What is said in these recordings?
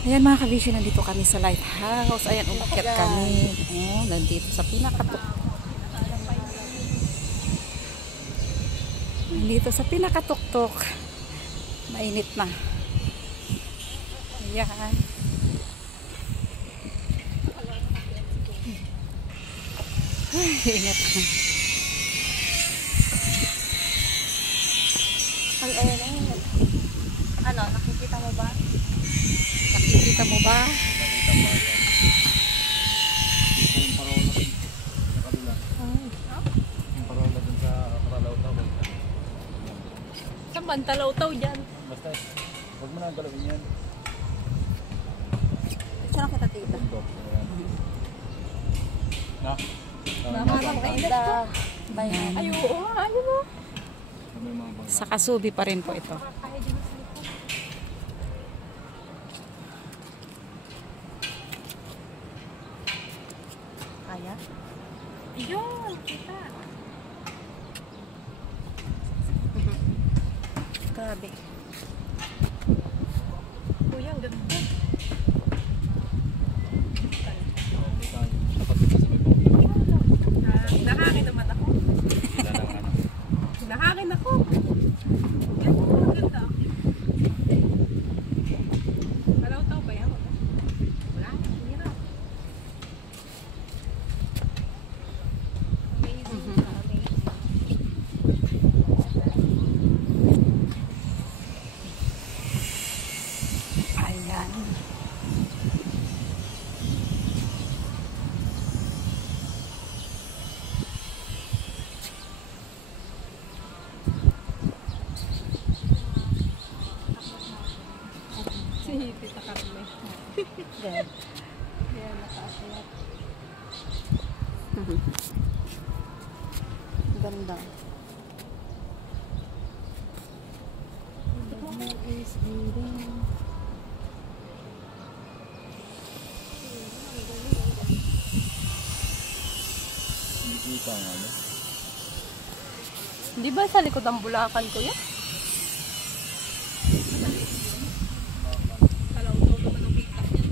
Ayan mga kabisyo, nandito kami sa lighthouse. Ayan, umakyat kami. Oh, nandito sa pinakatuktok. Mainit na. Ayan. Ay, init na. Ang ano, nakikita mo ba? Nakikita mo ba? Yung parola dun sa kabila. Yung parola dun sa Paralautaw. Saan Bantalautaw dyan? Basta, huwag mo na galawin yan. Saan kita tita? Na? Namalang ka isda. Ayan. Ay, oo nga, ayun mo. Sa Kasubi pa rin po ito. Kaya? Ayun, kita. Grabe. Kuya, ang ganda. Nakakin naman ako. Nakakin ako. Yan po, ang ganda. Malaw-taw ba yan? Wala, ang hirap. Amazing. Ayan. Si Tita Carmen. Yan. Yan, nakaakyat. Ganda. Is bleeding. Nakikita nga, no? Di ba sa likod ng Bulacan ko yan? Talaw-taw naman ang kita niyan.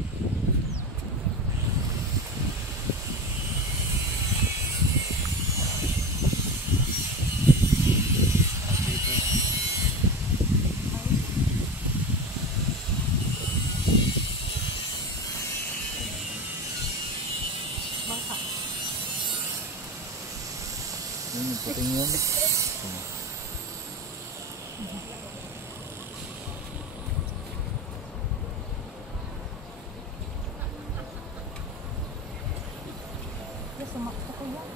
Bangka. Yung puting yun. Yes, sumakto ko yan.